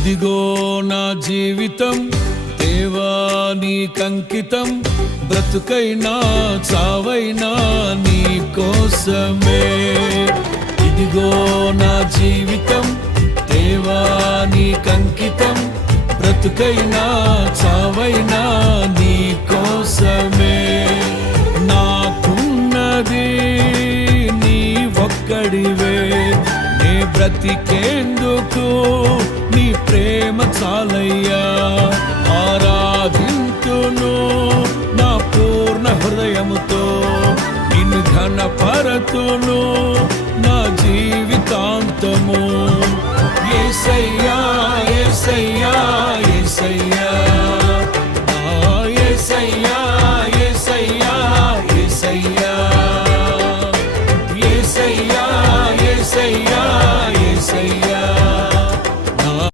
ఇదిగో నా జీవితం దేవా నీకంకితం, బ్రతుకైనా చావైనా నీ కోసమే. ఇదిగో నా జీవితం దేవా నీకంకితం, బ్రతుకైనా చావైనా నీ కోసమే. నాకున్నది నీ ఒక్కడివే, నే బ్రతికేందుకు నీ ప్రేమ చాలయ్యా. ఆరాధింతును నా పూర్ణ హృదయముతో, నిన్ను ఘనపరతును నా జీవితాంతము. యేసయ్యా